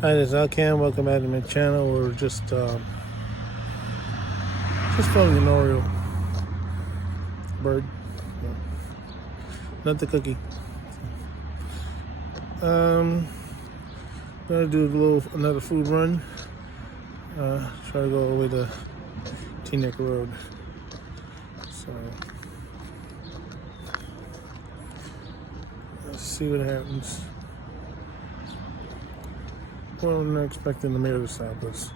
Hi, this is Alcam. Welcome back to my channel. We're just filming an Oreo bird, not the cookie. Gonna do another food run. Try to go all the way to Teaneck Road. So let's see what happens. Well, I'm not expecting the mayor to stop us.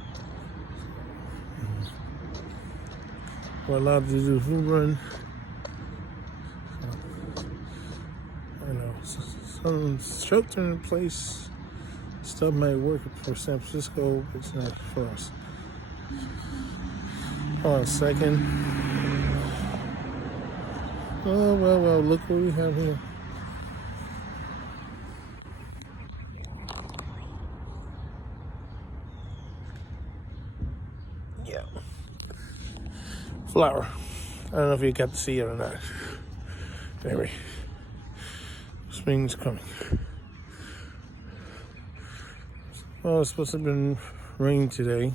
We're allowed to do a food run. I know some shelter in place stuff might work for San Francisco, but it's not for us. Hold on a second. Oh, well, look what we have here. Yeah. Flower. I don't know if you got to see it or not. Anyway, spring's coming. Well, it's supposed to have been rain today.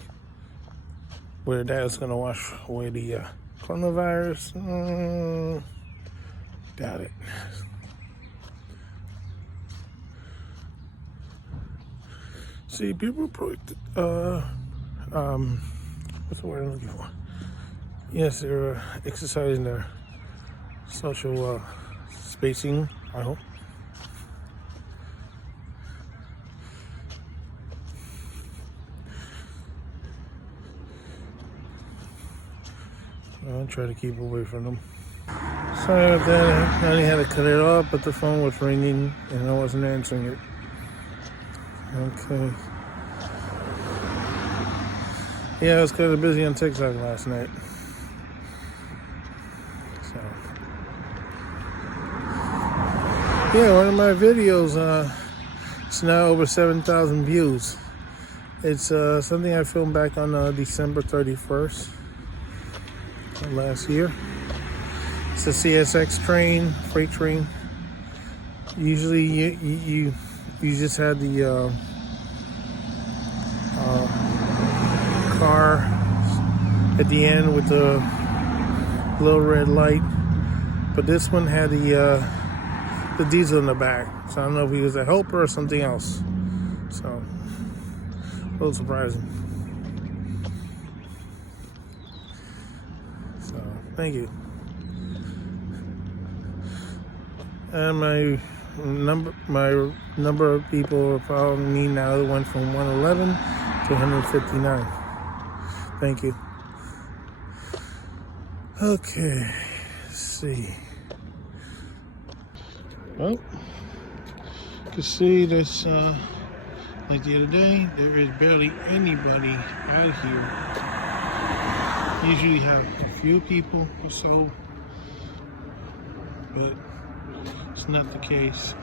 Whether that's going to wash away the coronavirus, doubt it. See, people predicted, what's the word I'm looking for? Yes, they're exercising their social spacing, I hope. I'll try to keep away from them. Sorry about that. I only had to cut it off, but the phone was ringing and I wasn't answering it. Okay. Yeah, I was kind of busy on TikTok last night. So, yeah, one of my videos, it's now over 7,000 views. It's something I filmed back on December 31st last year. It's a CSX train, freight train. Usually you just had the car at the end with the little red light, but this one had the diesel in the back. So I don't know if he was a helper or something else. So a little surprising. So thank you. And my number of people are following me now. It went from 111 to 159. Thank you. Okay, let's see. Well, you can see this, like the other day, there is barely anybody out here. Usually have a few people or so, but it's not the case.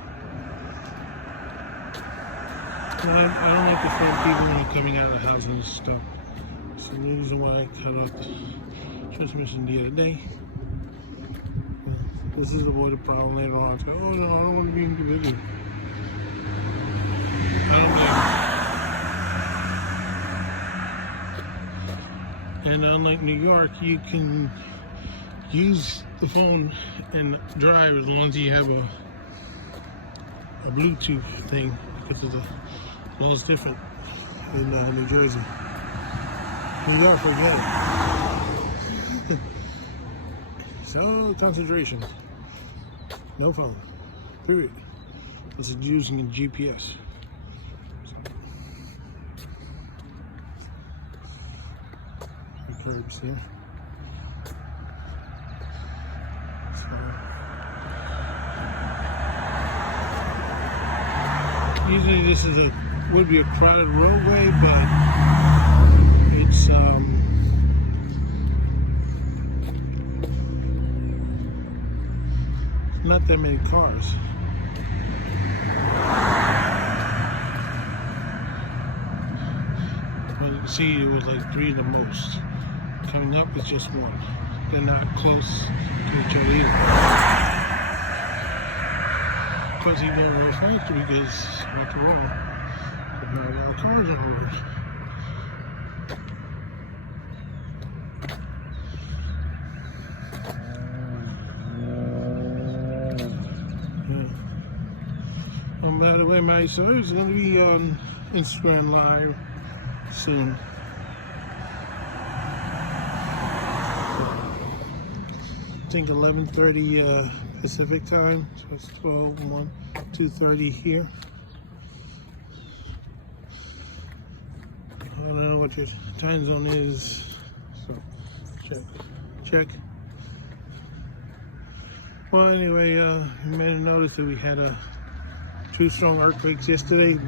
Well, I don't like to film people when they're coming out of the house and stuff. So the reason why I cut off the transmission the other day. This is avoid a problem later on. It's like, oh no, I don't want to be in the video. I don't know. And unlike New York, you can use the phone and drive as long as you have a Bluetooth thing, because of the laws different in New Jersey. New York, forget it. So concentration, no phone, period. This is using a GPS. The curbs here. Usually this is would be a crowded roadway, but it's not that many cars. Well, you can see it was like 3 at the most. Coming up is just 1. They're not close to each other either. Because he don't know faster because after all, the Now, cars on the road. Oh, by the way, my son is going to be on Instagram Live soon. I think 11:30 Pacific time, so it's 12, 2:30 here. I don't know what your time zone is, so check. Well, anyway, you may have noticed that we had two strong earthquakes yesterday.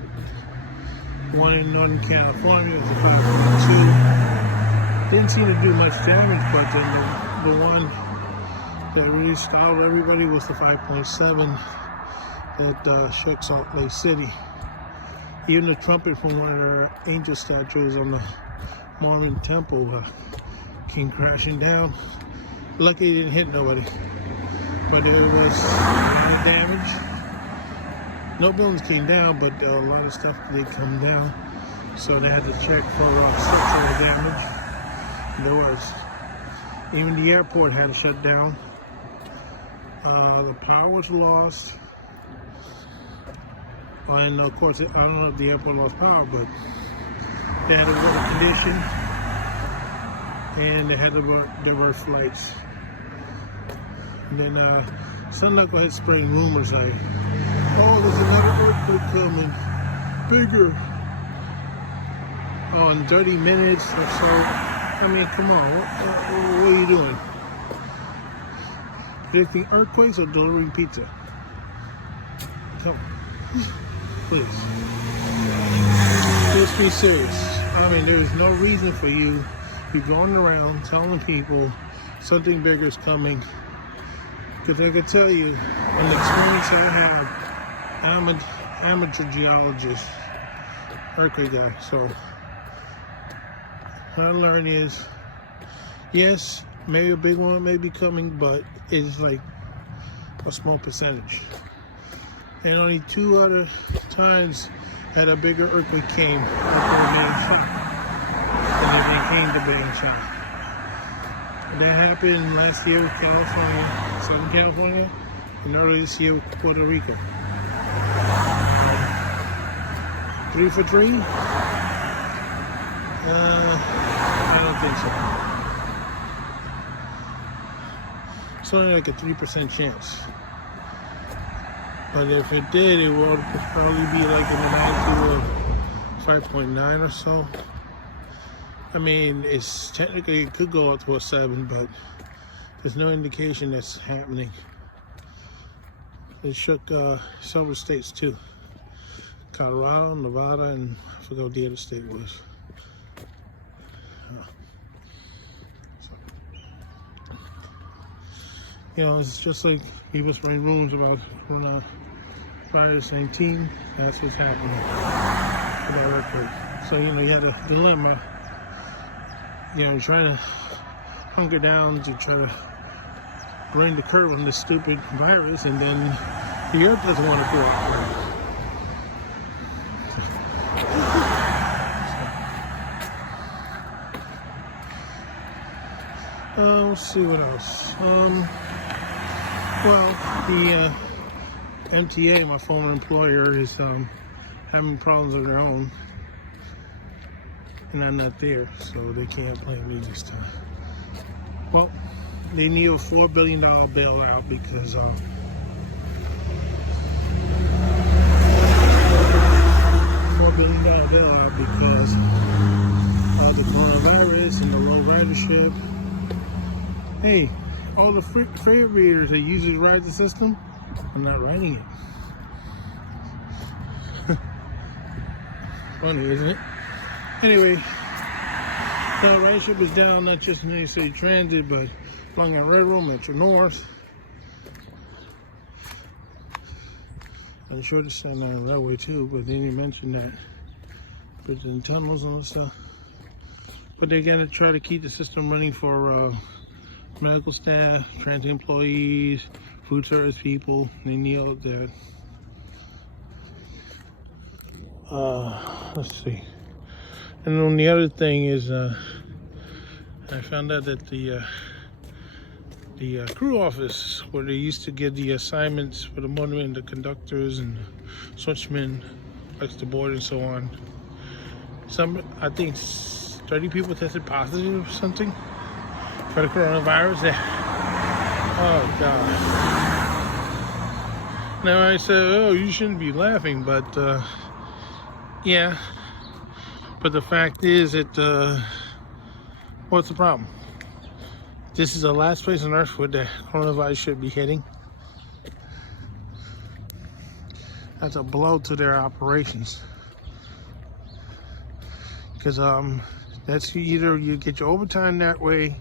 One in Northern California was a 5.2. Didn't seem to do much damage, but then the one that really startled everybody was the 5.7 that shook Salt Lake City. Even the trumpet from one of their angel statues on the Mormon temple came crashing down. Lucky it didn't hit nobody, but there was a lot of damage. No buildings came down, but a lot of stuff did come down, so they had to check for structural damage. There was. Even the airport had to shut down. The power was lost. And of course, I don't know if the airport lost power, but they had a weather condition, and they had to divert flights. And then some knucklehead spraying rumors like, oh, there's another earthquake coming, bigger, in 30 minutes or so. I mean, come on, what are you doing? Predicting earthquakes or delivering pizza? Come on. Please. Let's be serious. I mean, there's no reason for you to be going around telling people something bigger is coming. Because I can tell you, in the experience I have, I'm an amateur geologist, earthquake guy. So what I learned is, yes, maybe a big one may be coming, but it's like a small percentage. And only 2 other times that a bigger earthquake came before being shot. And then came to being shot. And that happened last year with California, Southern California, and earlier this year with Puerto Rico. 3 for 3? I don't think so. It's only like a 3% chance. But if it did, it would probably be like in the magnitude of 5.9 or so. I mean, it's technically, it could go up to a 7, but there's no indication that's happening. It shook several states too. Colorado, Nevada, and I forgot what the other state was. You know, it's just like people spraying rumors about virus 19. That's what's happening with that earthquake. So, you know, you had a dilemma. You know, trying to hunker down to try to bring the curve on this stupid virus, and then the earth doesn't want to cooperate. Let's see what else. Well, the MTA, my former employer, is having problems of their own, and I'm not there, so they can't blame me this time. Well, they need a $4 billion bailout because $4 billion bailout because of the coronavirus and the low ridership. Hey, all the freight readers that usually ride the system, I'm not riding it. Funny, isn't it? Anyway, the ridership is down, not just in New York City Transit, but Long Island Railroad, Metro North. I'm sure it's on the railway too, but they didn't mention that. Bridges and tunnels and all that stuff. But they're gonna try to keep the system running for medical staff, transit employees, food service people. They need all of that. Let's see. And then the other thing is, I found out that the crew office, where they used to get the assignments for the motormen, the conductors, and switchmen, like the board and so on. I think 30 people tested positive or something for the coronavirus. Oh God! Now I said, oh, you shouldn't be laughing, but yeah. But the fact is that what's the problem? This is the last place on earth where the coronavirus should be hitting. That's a blow to their operations. Because that's either you get your overtime that way,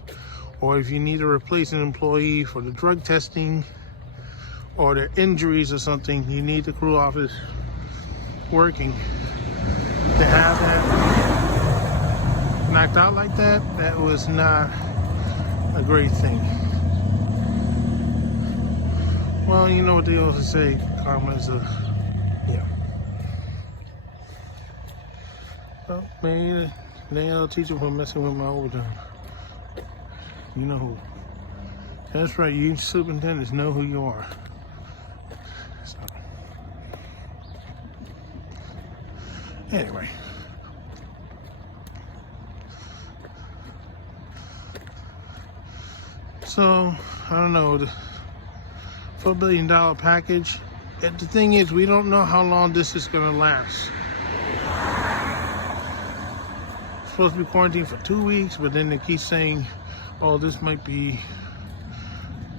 or if you need to replace an employee for the drug testing or their injuries or something, you need the crew office working. To have that knocked out like that, that was not a great thing. Well, you know what they also say, karma is a, yeah. Well, maybe they'll teach them for messing with my overtime. You know who. That's right, you superintendents know who you are. So. Anyway. So, I don't know, the $4 billion package. And the thing is, we don't know how long this is going to last. It's supposed to be quarantined for 2 weeks, but then they keep saying, oh, this might be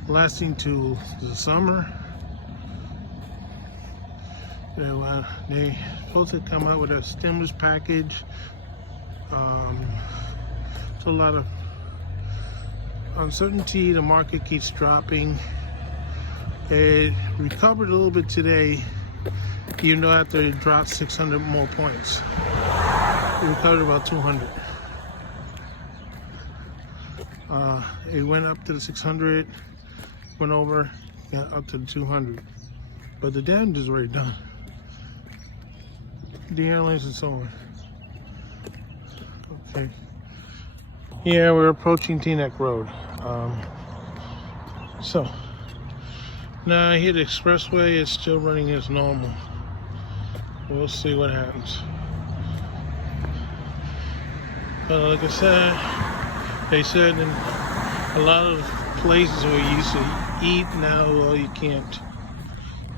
lasting till the summer. They're supposed to come out with a stimulus package. It's a lot of uncertainty. The market keeps dropping. It recovered a little bit today, even though after it dropped 600 more points. It recovered about 200. It went up to the 600, went over, got up to the 200. But the damage is already done. The airlines and so on. Okay. Yeah, we're approaching Teaneck Road. So now I hit the expressway. It's still running as normal. We'll see what happens. But like I said, they said in a lot of places where you used to eat, now well, you can't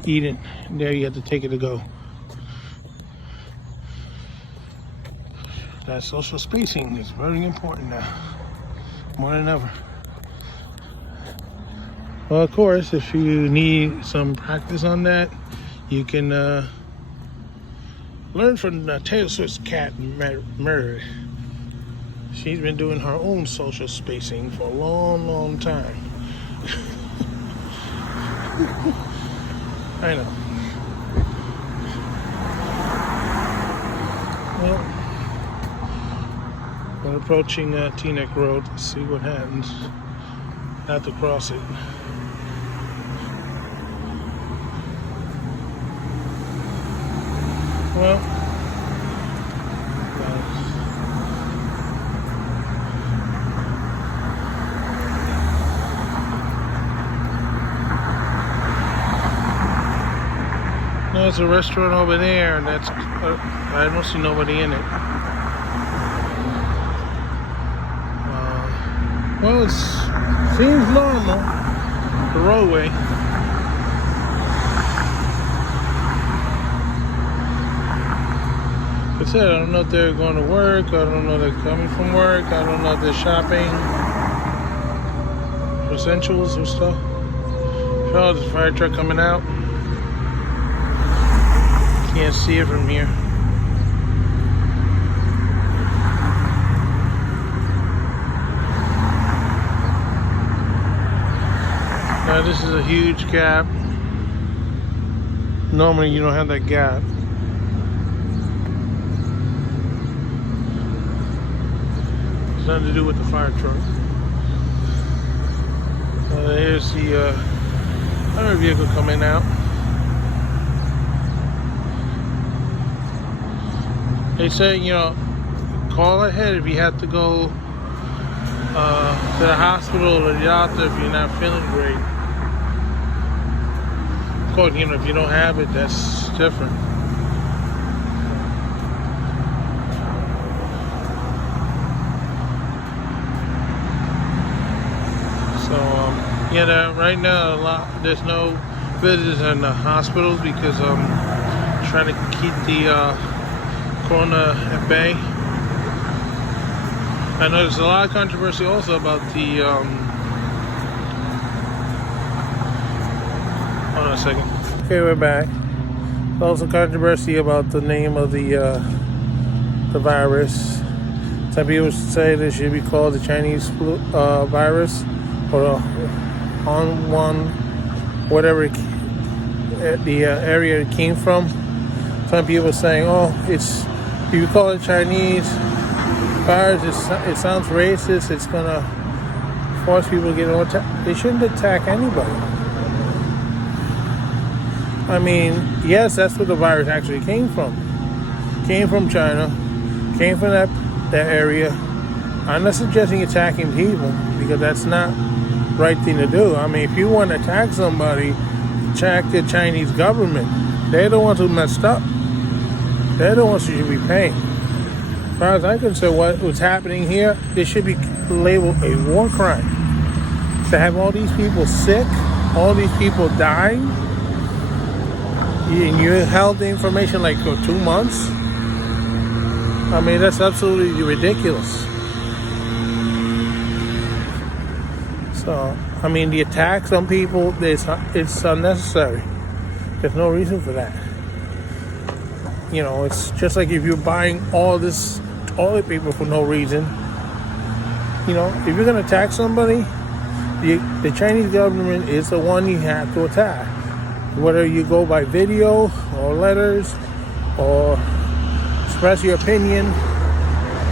eat it. There you have to take it to go. That social spacing is very important now, more than ever. Well, of course, if you need some practice on that, you can learn from Taylor Swift's cat, Mary. She's been doing her own social spacing for a long, long time. I know. Well, we're approaching Teaneck Road to see what happens. I have to cross it. Well, there's a restaurant over there, and that's I don't see nobody in it. Well, it seems normal, the roadway. Like I said, I don't know if they're going to work, I don't know if they're coming from work, I don't know if they're shopping for essentials or stuff. Oh, there's a fire truck coming out. Can't see it from here. Now this is a huge gap. Normally you don't have that gap. It's nothing to do with the fire truck. Here's the other vehicle coming out. They say, you know, call ahead if you have to go to the hospital or the doctor if you're not feeling great. Of course, you know, if you don't have it, that's different. So, yeah, right now there's no visitors in the hospitals because trying to keep the corona at bay. I know there's a lot of controversy also about the hold on a second. Okay, we're back. There's also controversy about the name of the virus. Some people say this should be called the Chinese flu virus, or on one, whatever the area it came from. Some people are saying, oh, it's, if you call it Chinese virus, it sounds racist, it's gonna force people to get on attack. They shouldn't attack anybody. I mean, yes, that's where the virus actually came from. Came from China, came from that area. I'm not suggesting attacking people because that's not the right thing to do. I mean, if you want to attack somebody, attack the Chinese government. They're the ones who messed up. They're the ones who should be paying. As far as I'm concerned, what's happening here, this should be labeled a war crime. To have all these people sick, all these people dying, and you held the information like for 2 months. I mean, that's absolutely ridiculous. So, I mean, the attacks on people, it's unnecessary. There's no reason for that. You know, it's just like if you're buying all this toilet paper for no reason. You know, if you're going to attack somebody, the Chinese government is the one you have to attack. Whether you go by video or letters or express your opinion,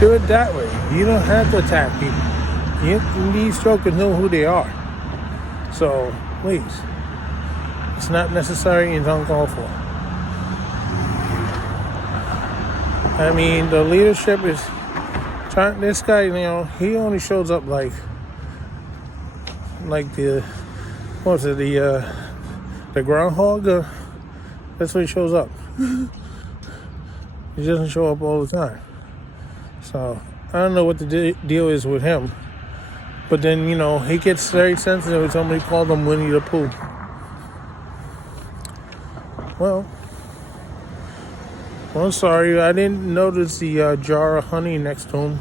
do it that way. You don't have to attack people. These jokers know who they are. So, please, it's not necessary and uncalled for. I mean, the leadership is trying. This guy, you know, he only shows up like the, what was it, the groundhog? That's when he shows up. He doesn't show up all the time. So, I don't know what the deal is with him. But then, you know, he gets very sensitive when somebody called him Winnie the Pooh. Well, I'm sorry, I didn't notice the jar of honey next to him.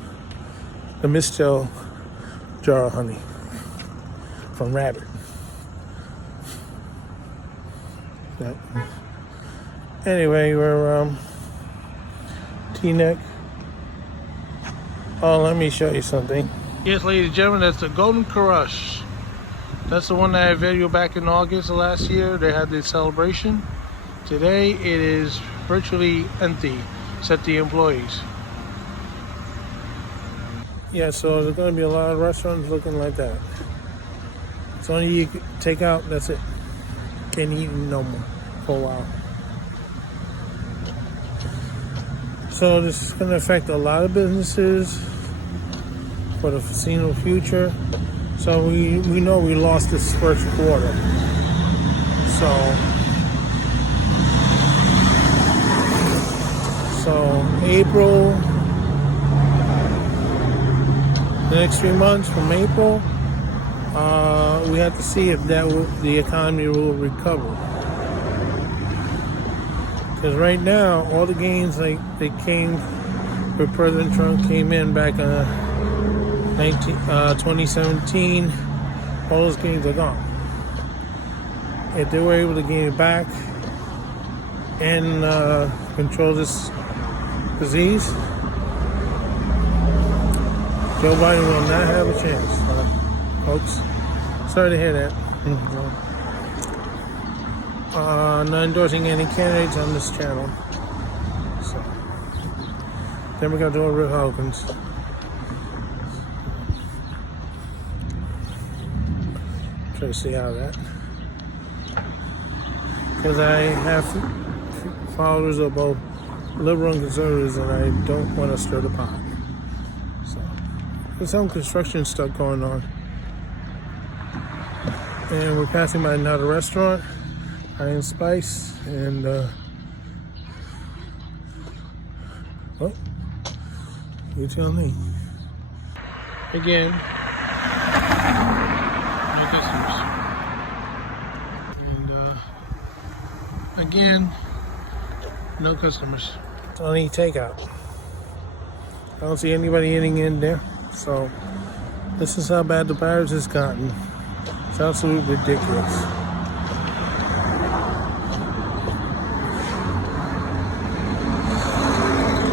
The mistel jar of honey from Rabbit. Yep. Anyway, we're Teaneck. Oh, let me show you something. Yes, ladies and gentlemen, that's the Golden Crush. That's the one that I videoed back in August of last year. They had the celebration. Today it is virtually empty, except the employees. Yeah, so there's going to be a lot of restaurants looking like that. It's only you can take out, that's it. Can't eat no more for a while. So this is going to affect a lot of businesses for the foreseeable future. So we know we lost this first quarter. So April, the next 3 months from April, we have to see if the economy will recover. Because right now, all the gains like they came where President Trump came in back in 2017, all those gains are gone. If they were able to gain it back and control this disease, Joe Biden will not have a chance, folks. Sorry to hear that. Not endorsing any candidates on this channel. So, then we're gonna do a Republicans. Try to see how that. Because I have followers of both liberal and conservatives, and I don't want to stir the pot. So there's some construction stuff going on. And we're passing by another restaurant, Iron Spice, and oh, you tell me. Again, no customers. And again, no customers. It's only takeout. I don't see anybody eating in there. So this is how bad the virus has gotten. It's absolutely ridiculous.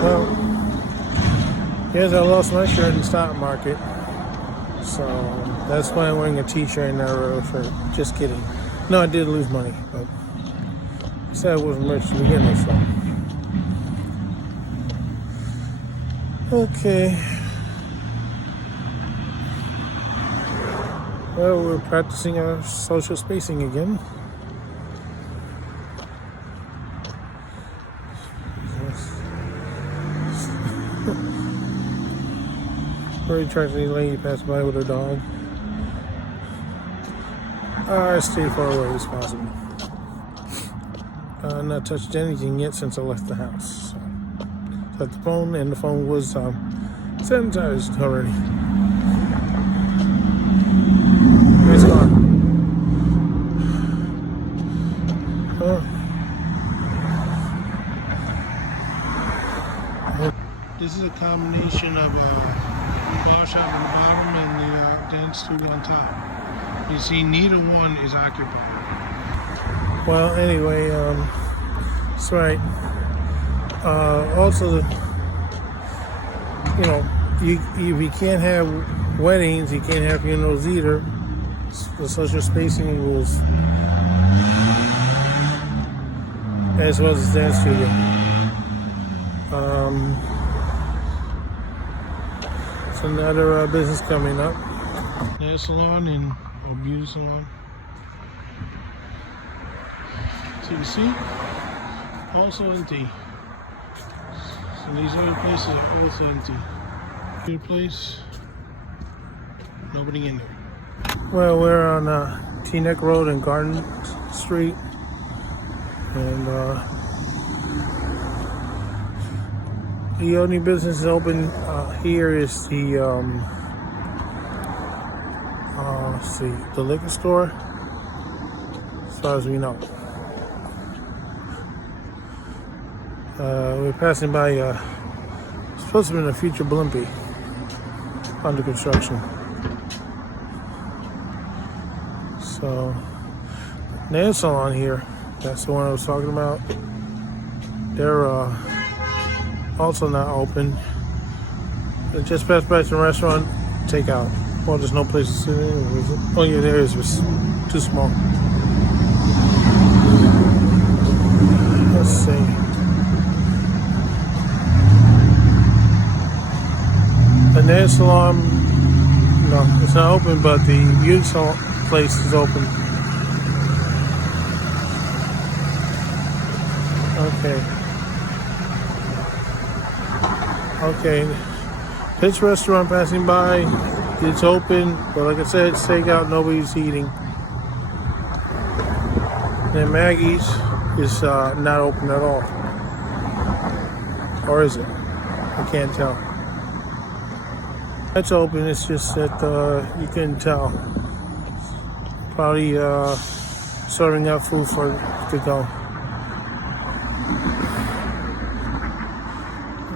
Well, yes, I lost my shirt in the stock market. So that's why I'm wearing a t-shirt and not a real shirt. Just kidding. No, I did lose money, but I said I wasn't rich to begin with, so. Okay. Well, we're practicing our social spacing again. Very attractive lady passed by with her dog. I stay far away as possible. I've not touched anything yet since I left the house. So. Got the phone, and the phone was sanitized already. It's gone. This is a combination of a bar shop on the bottom and the dance studio on top. You see, neither one is occupied. Well, anyway, that's right. Also, you know, if you can't have weddings, you can't have funerals either. The social spacing rules, as well as the dance studio. It's another business coming up. Nail salon or beauty salon. So you see, also empty. So these other places are also empty. Good place, nobody in there. Well, we're on Teaneck Road and Garden Street, and the only business open here is the let's see, the liquor store, as far as we know. We're passing by supposed to be a future Blimpie under construction. So, nail salon here, that's the one I was talking about. They're also not open. They just passed by some restaurant, takeout. Well, there's no place to sit in. Oh yeah, there is, it's too small. Let's see. The nail salon, no, it's not open, but the beauty salon place is open. Okay. Pitch restaurant passing by, it's open, but like I said, it's takeout, nobody's eating. And Maggie's is not open at all. Or is it? I can't tell. It's open, it's just that you can tell. Probably serving up food to go.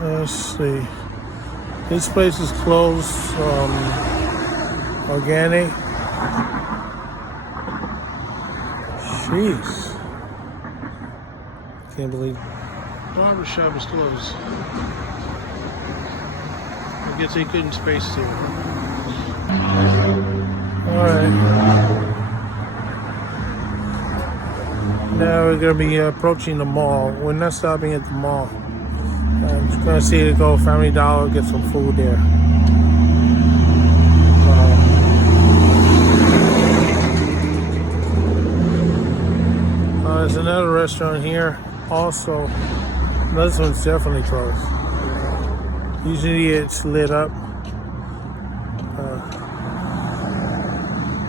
Let's see. This place is closed. Organic. Jeez. Can't believe it. Barbershop is closed. I guess they couldn't space it. Alright. Now we're going to be approaching the mall. We're not stopping at the mall. I'm just going to see it go Family Dollar, get some food there. There's another restaurant here. Also, This one's definitely closed. Usually it's lit up.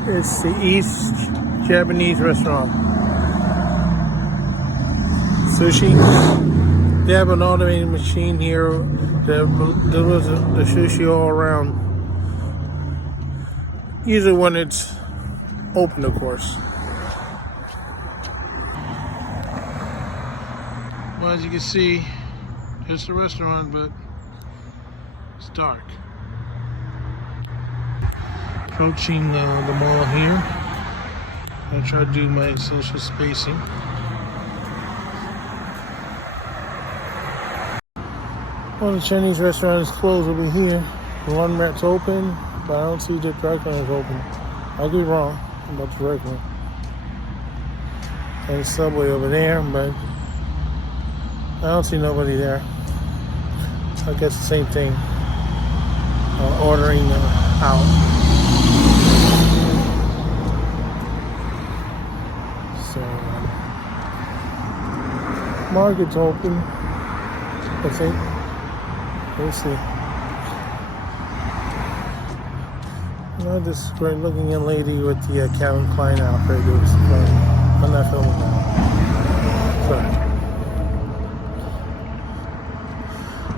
It's the East Japanese restaurant. Sushi. They have an automated machine here that delivers the sushi all around. Usually when it's open, of course. Well, as you can see, it's a restaurant, but it's dark. Approaching the mall here. I try to do my social spacing. Well, the Chinese restaurant is closed over here. The laundromat's open, but I don't see the dry cleaners open. I could be wrong about the dry cleaner. And the Subway over there, but I don't see nobody there. I guess the same thing. Ordering out. So, market's open, I think. We'll see. This great looking young lady with the Calvin Klein outfit. I'm not filming that.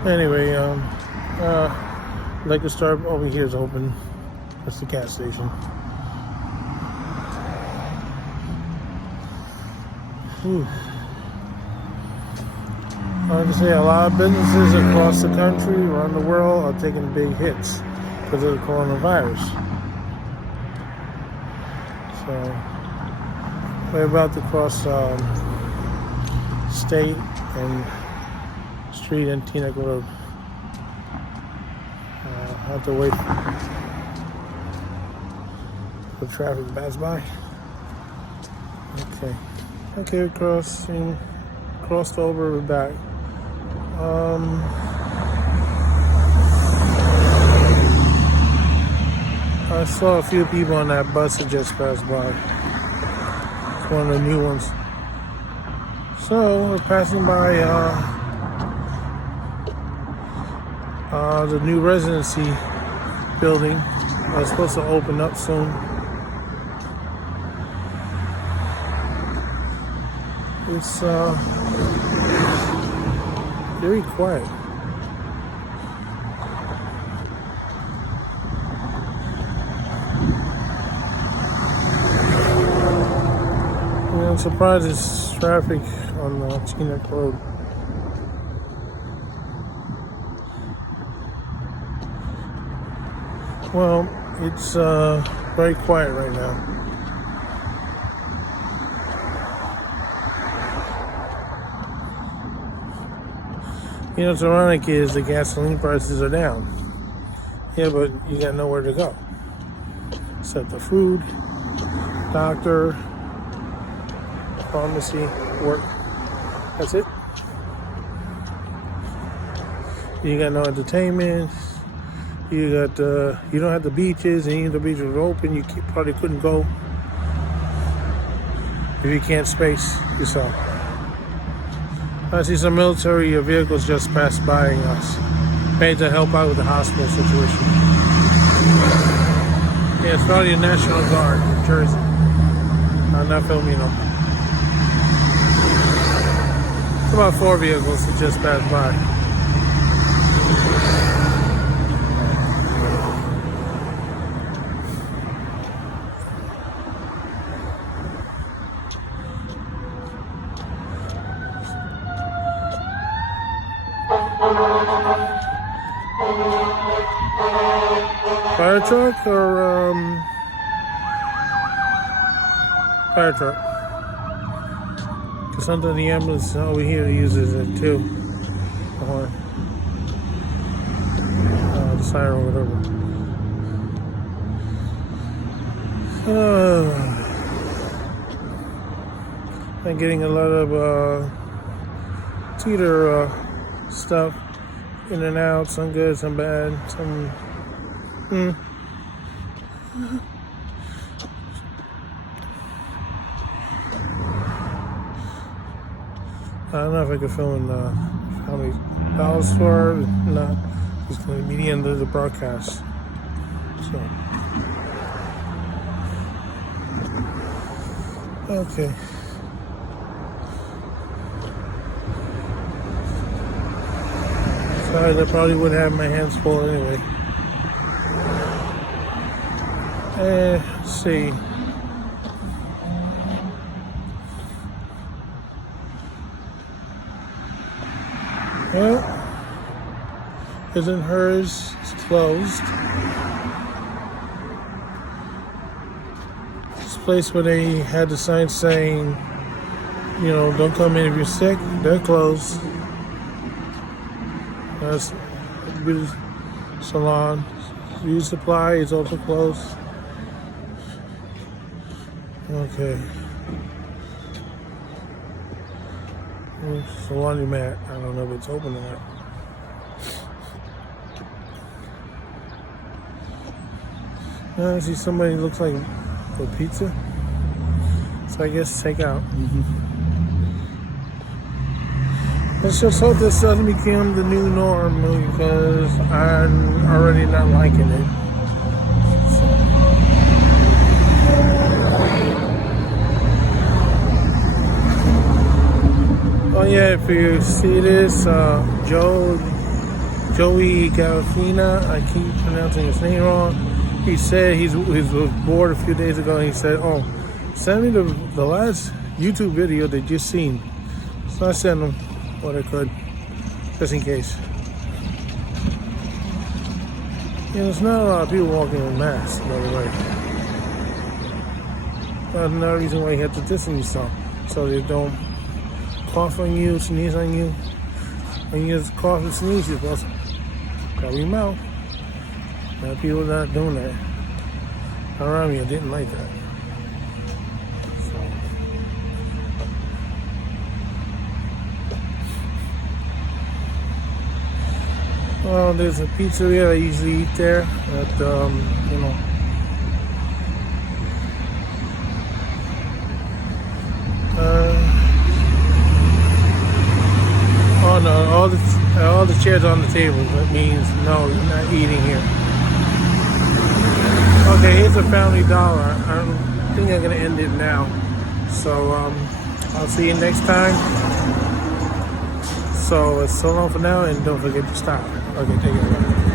Sorry. Anyway, liquor store over here is open. That's the gas station. Whew. I have to say, a lot of businesses across the country, around the world, are taking big hits because of the coronavirus. So, we're about to cross State and Street and Teaneck Road. I have to wait for traffic to pass by. Okay, crossed over, we're back. I saw a few people on that bus that just passed by. It's one of the new ones. So we're passing by the new residency building. It's supposed to open up soon. It's very quiet. I'm surprised there's traffic on Teaneck Road. Well, it's very quiet right now. You know, what's ironic is the gasoline prices are down. Yeah, but you got nowhere to go. Except the food, doctor, pharmacy, work. That's it. You got no entertainment. You don't have the beaches, and even the beaches are open. You probably couldn't go if you can't space yourself. I see some military vehicles just passed by us, paid to help out with the hospital situation. Yeah, it's probably a National Guard in Jersey. I'm not filming them. It's about 4 vehicles that just passed by. Fire truck or fire truck? Because sometimes the ambulance over here uses it too. Or the siren or whatever. I'm getting a lot of teeter stuff in and out, some good, some bad, some I don't know if I can film how many dollars for it. Not, it's going to be the end of the broadcast. So, okay. Sorry, I probably would have my hands full anyway. Let's see. Well, isn't hers? It's closed. This place where they had the sign saying, you know, don't come in if you're sick, they're closed. That's a beauty salon. Beauty supply is also closed. Okay. It's a laundromat. I don't know if it's open or not. I see somebody looks like for pizza. So I guess takeout. Let's just hope this doesn't become the new norm because I'm already not liking it. Oh yeah, if you see this, Joey Garofina, I keep pronouncing his name wrong. He said he was bored a few days ago and he said, oh, send me the last YouTube video that you've seen. So I sent him what I could, just in case. You know, there's not a lot of people walking with masks, by the way. That's another reason why you have to distance yourself, so they don't cough on you, sneeze on you. When you just cough and sneeze, you're supposed to cover your mouth. A lot of people not doing that. Around me, I didn't like that. Well, there's a pizzeria I usually eat there at, you know, oh no, all the chairs on the table. That means no, you're not eating here. Okay, here's a Family Dollar. I think I'm gonna end it now. So I'll see you next time. So it's so long for now, and don't forget to stop. Okay, take care.